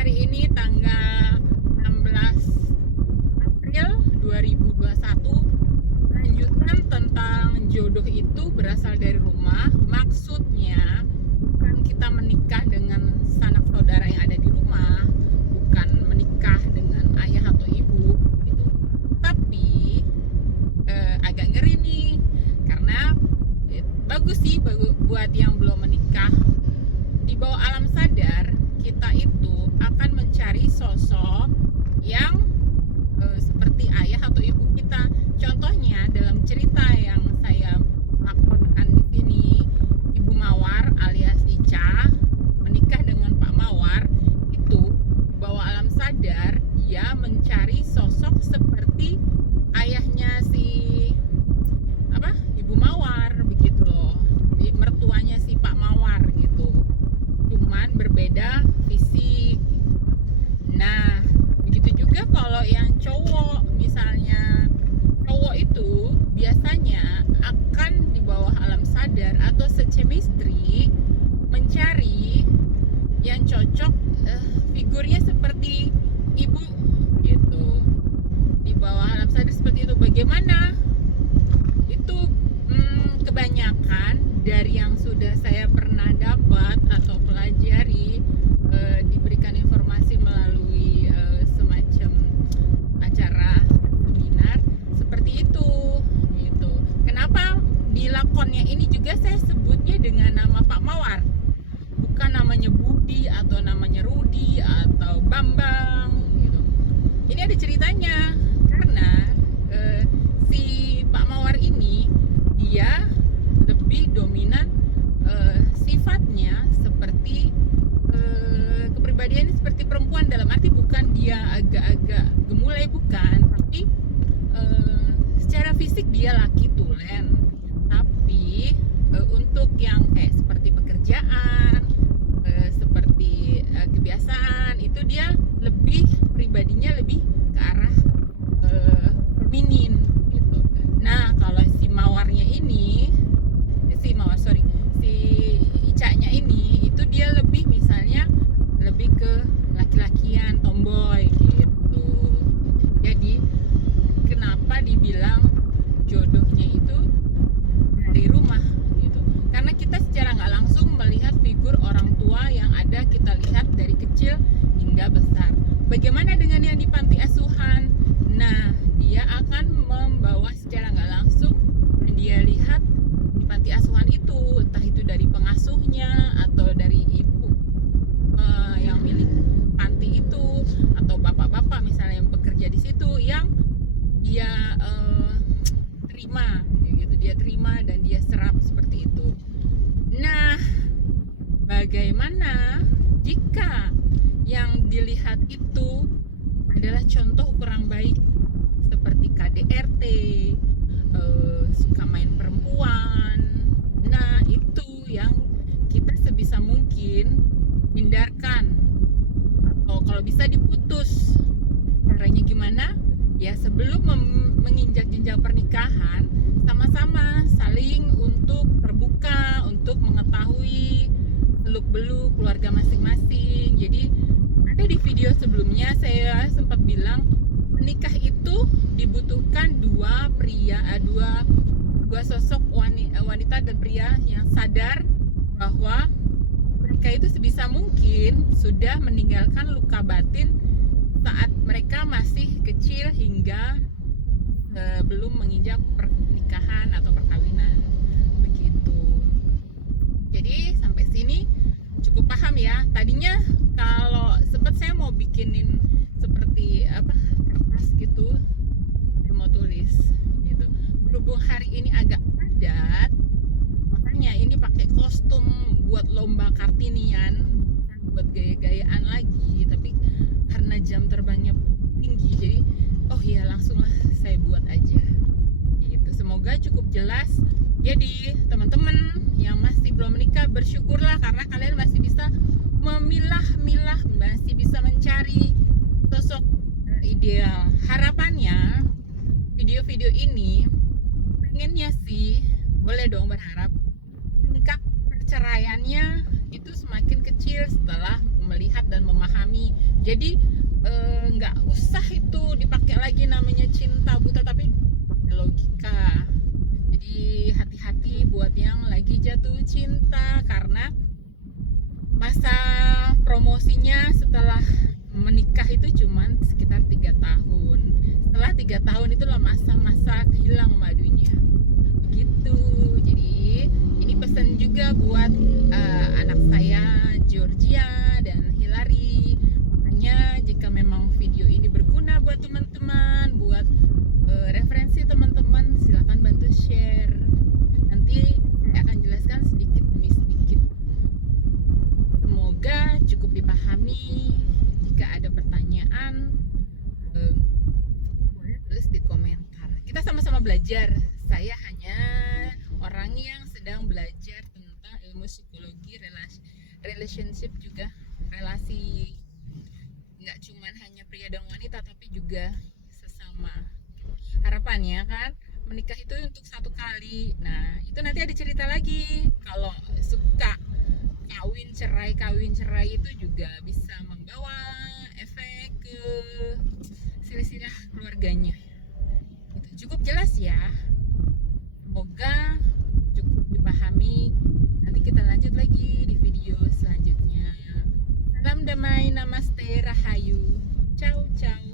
hari ini tanggal 16 April 2021. Lanjutan tentang jodoh itu berasal dari rumah. Maksudnya bukan kita menikah dengan sanak saudara yang ada di rumah, bukan menikah dengan ayah atau ibu gitu. Tapi agak ngeri nih, karena bagus sih buat yang belum menikah. Di bawah alam sadar kita itu akan mencari sosok yang seperti ayah atau ibu kita. Contohnya dalam cerita yang saya lakonkan di sini, Ibu Mawar alias Ica menikah dengan Pak Mawar. Itu di bawah alam sadar dia mencari sosok seperti ayahnya si Ibu Mawar begitu loh. Jadi mertuanya si Pak Mawar gitu. Cuman berbeda fisik. Nah, begitu juga kalau yang cowok, misalnya cowok itu biasanya akan di bawah alam sadar atau sechemistry mencari yang cocok, figurnya seperti ibu gitu. Di bawah alam sadar seperti itu. Bagaimana? Itu kebanyakan dari yang sudah saya pernah dapat atau pelajari, diberikan informasi melalui semacam acara seminar seperti itu gitu. Kenapa di lakonnya ini juga saya sebutnya dengan nama Pak Mawar, bukan namanya Budi atau namanya Rudi atau Bambang gitu. Ini ada ceritanya, karena si Pak Mawar ini dia lebih dominan sifatnya seperti kepribadiannya seperti perempuan, dalam arti bukan dia agak-agak gemulai, bukan, tapi secara fisik dia laki tulen. Tapi untuk yang kayak seperti pekerjaan, seperti kebiasaan, itu dia lebih pribadinya lebih ke arah feminin gitu. Nah, kalau si Mawarnya ini, si Icanya ini, itu dia lebih misalnya lebih ke laki-lakian, tomboy gitu. Jadi kenapa dibilang jodohnya itu dari rumah gitu? Karena kita secara nggak langsung melihat figur orang tua yang ada, kita lihat dari kecil hingga besar. Bagaimana dengan yang di panti asuhan? Nah, dia akan membawa secara nggak langsung yang dia lihat di panti asuhan itu, entah itu dari pengasuhnya atau dari ibu yang milik panti itu, atau bapak-bapak misalnya yang bekerja di situ, yang dia terima gitu, dia terima dan dia serap seperti itu. Nah, bagaimana jika yang dilihat itu adalah contoh kurang baik seperti KDRT, suka main perempuan? Nah, itu yang kita sebisa mungkin hindarkan, atau kalau bisa diputus. Caranya gimana? Ya, sebelum menginjak jenjang pernikahan, sama-sama saling untuk terbuka, untuk mengetahui seluk-beluk keluarga masing-masing. Jadi ada di video sebelumnya saya sempat bilang, menikah itu dibutuhkan dua sosok wanita dan pria yang sadar bahwa mereka itu sebisa mungkin sudah meninggalkan luka batin saat mereka masih kecil hingga belum menginjak pernikahan atau perkawinan begitu. Jadi sampai sini cukup paham ya. Tadinya kalau sempat saya mau bikinin seperti kertas gitu, saya mau tulis gitu. Berhubung hari ini agak padat, makanya ini pakai kostum buat lomba Kartinian, bukan buat gaya-gayaan lagi, tapi karena jam terbangnya tinggi, jadi langsunglah saya buat aja gitu. Semoga cukup jelas. Jadi teman-teman yang masih belum menikah, bersyukurlah karena kalian masih bisa memilah-milah, masih bisa mencari sosok ideal. Harapannya video-video ini pengennya sih, boleh dong berharap perceraiannya itu semakin kecil setelah melihat dan memahami Jadi nggak usah itu dipakai lagi namanya cinta buta, tapi pakai logika. Jadi hati-hati buat yang lagi jatuh cinta, karena masa promosinya setelah menikah itu cuman sekitar 3 tahun. Setelah 3 tahun itulah masa-masa hilang madunya. Begitu. Jadi ini pesan juga buat anak saya Georgia dan Hillary. Makanya jika memang video ini berguna buat teman-teman, buat referensi teman-teman, silahkan bantu share. Nanti saya akan jelaskan sedikit demi sedikit. Semoga cukup dipahami. Jika ada pertanyaan, boleh tulis di komentar. Kita sama-sama belajar. Saya hanya orang yang sedang belajar tentang ilmu psikologi relationship, juga relasi, nggak cuman hanya pria dan wanita tapi juga sesama. Harapannya kan menikah itu untuk satu kali. Nah itu nanti ada cerita lagi. Kalau suka kawin cerai itu juga bisa membawa efek ke silsilah keluarganya. Itu cukup jelas ya. Semoga cukup dipahami. Nanti kita lanjut lagi di video selanjutnya. Salam damai, namaste, rahayu. Ciao, ciao.